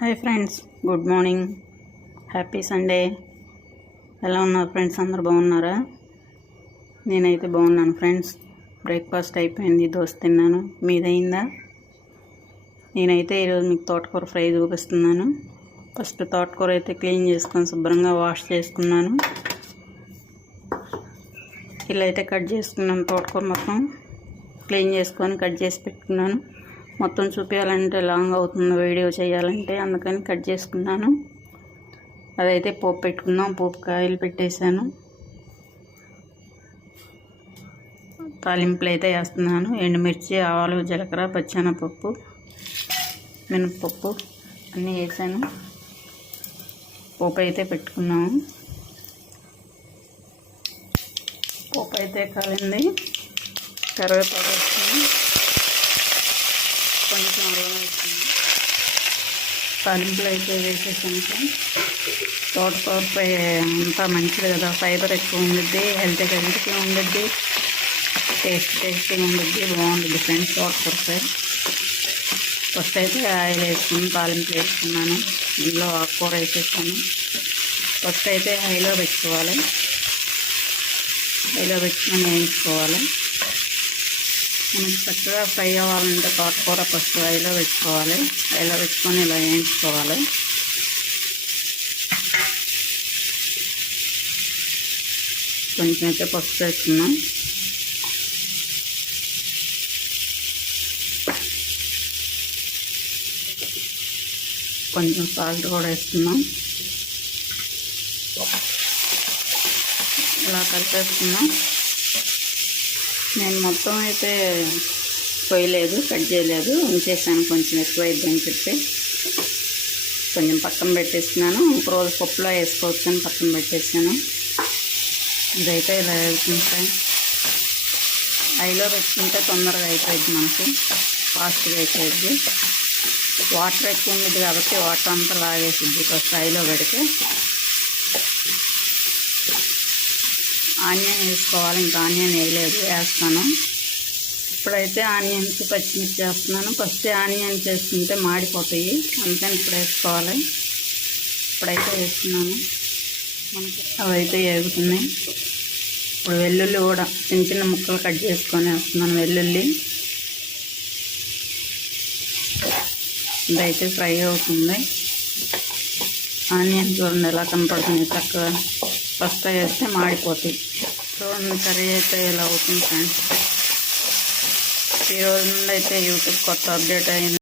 Hi friends good morning. Happy Sunday. ఎలా ఉన్నారు friends? అందరు బాగున్నారా? నేనైతే బాగున్నాను ఫ్రెండ్స్. బ్రేక్ఫాస్ట్ అయిపోయింది దోశ తిన్నాను. మీదయిందా? నేనైతే ఈరోజు మీకు తోటకూర ఫ్రై చూపిస్తున్నాను. ఫస్ట్ తోటకూర అయితే క్లీన్ చేసుకొని శుభ్రంగా వాష్ చేసుకున్నాను. ఇలా అయితే కట్ చేసుకున్నాను తోటకూర మొత్తం. క్లీన్ చేసుకొని కట్ చేసి పెట్టుకున్నాను. మొత్తం చూపించాలంటే లాంగ్ అవుతుంది వీడియో చేయాలంటే అందుకని కట్ చేసుకున్నాను. అదైతే పోపు పెట్టుకున్నాం పోపు కాయలు పెట్టేశాను. తాలింపులు అయితే వేస్తున్నాను. ఎండుమిర్చి ఆవాలు జీలకర్ర పచ్చెనపప్పు మినపప్పు అన్నీ వేసాను. పోపు అయితే పెట్టుకున్నాము. పోపు అయితే కాలింది. కరివేపాకు కొంచెం అల్లం వేసుకుని తాలింపులు అయితే వేసేసాను తోటకూర ఫ్రై అంతా మంచిది కదా ఫైబర్ ఎక్కువ ఉండిద్ది హెల్త్ హెల్త్గా ఉండిద్ది టేస్ట్ టేస్టీగా ఉండిద్ది బాగుంటుంది ఫ్రెండ్స్ తోటకూర ఫ్రై ఫస్ట్ అయితే ఆయిల్ వేసుకుని పాలింపులు వేసుకున్నాను ఇందులో ఆకుకూర వేసేసాను. ఫస్ట్ అయితే హైలో పెట్టుకోవాలి. హైలో పెట్టుకుని వేయించుకోవాలి. మనకి చక్కగా ఫ్రై అవ్వాలంటే తోటకూర ఫస్ట్ ఐలో పెట్టుకోవాలి ఐలో పెట్టుకొని ఇలా వేయించుకోవాలి. కొంచెం అయితే పసుపు వేసుకున్నాం కొంచెం సాల్ట్ కూడా వేస్తున్నాం ఇలా కలిపేస్తున్నాం నేను మొత్తం అయితే పోయలేదు కట్ చేయలేదు. ఉంచేసాను కొంచెం ఎక్కువ అని చెప్పి. కొంచెం పక్కన పెట్టేసినాను ఒక రోజు పప్పులో వేసుకోవచ్చు అని పక్కన పెట్టేసాను ఇదైతే ఇలా వెళ్తుంది ఐలో పెట్టుకుంటే తొందరగా అయిపోయింది మనకి. ఫాస్ట్గా అయిపోయింది. వాటర్ ఎక్కువ ఉండేది కాబట్టి వాటర్ అంతా లాగేసిద్ది ఫస్ట్ ఐలో పెడితే. ఆనియన్ వేసుకోవాలి. ఇంకా ఆనియన్ వేయలేదు. వేస్తాను. ఇప్పుడైతే ఆనియన్స్ పచ్చిమిర్చి వేస్తున్నాను. ఫస్ట్ ఆనియన్స్ వేసుకుంటే మాడిపోతాయి. అందుకని ఇప్పుడు వేసుకోవాలి. ఇప్పుడైతే వేస్తున్నాను. మనకి అవైతే వేగుతున్నాయి ఇప్పుడు వెల్లుల్లి కూడా చిన్న చిన్న ముక్కలు కట్ చేసుకొని వేస్తున్నాను వెల్లుల్లి. ఇదైతే ఫ్రై అవుతుంది. ఆనియన్ చూడండి ఎలా కనపడుతుంది. చక్కగా ఫస్ట్ వేస్తే మాడిపోతాయి. చూడండి కర్రీ అయితే ఇలా అవుతుంది ఫ్రెండ్స్ ఈ రోజు నుండి అయితే యూట్యూబ్ కొత్త అప్డేట్ అయింది.